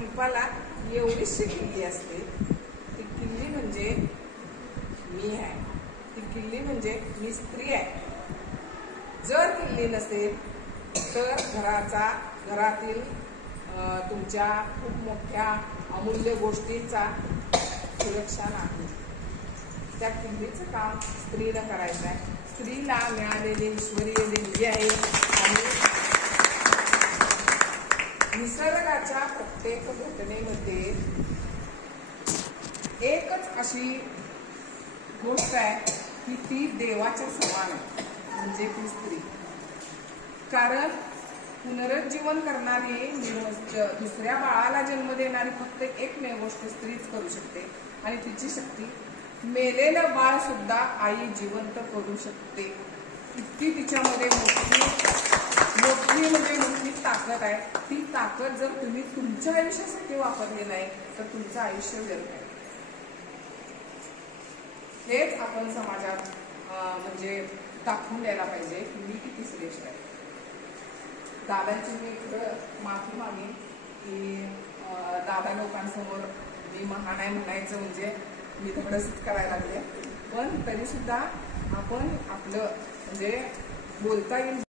कुलपाला एवढीशी किल्ली असते. ती किल्ली म्हणजे मी आहे. ती किल्ली म्हणजे मी स्त्री आहे. जर किल्ली नसेल तर घरातील तुमच्या खूप मोठ्या अमूल्य गोष्टींचा सुरक्षा नाही. त्या किल्लीचं काम स्त्रीला करायचं आहे. स्त्रीला मिळालेली ईश्वरीय देणगी आहे आणि निसर्गाच्या प्रत्येक घटनेमध्ये एकच अशी गोष्ट आहे की ती देवाच्या समान आहे, म्हणजे ती स्त्री. कारण पुनरुज्जीवन करणारी, दुसऱ्या बाळाला जन्म देणारी फक्त एकमेव गोष्ट स्त्रीच करू शकते आणि तिची शक्ती मेलेलं बाळ सुद्धा आई जिवंत करू शकते. इतकी तिच्यामध्ये मोठी ताकद आहे. ती ताकद जर तुम्ही तुमच्या आयुष्यासाठी वापरली नाही तर तुमचं आयुष्य व्यर्थ आहे. हेच आपण समाजात म्हणजे दाखवून द्यायला पाहिजे की मी किती श्रेष्ठ आहे. दादांची मी खरं माफी मागेन की दादा लोकांसमोर मी महान आहे म्हणायचं म्हणजे मी धडसच करायला लागले. पण तरी सुद्धा आपण आपलं म्हणजे बोलता येईल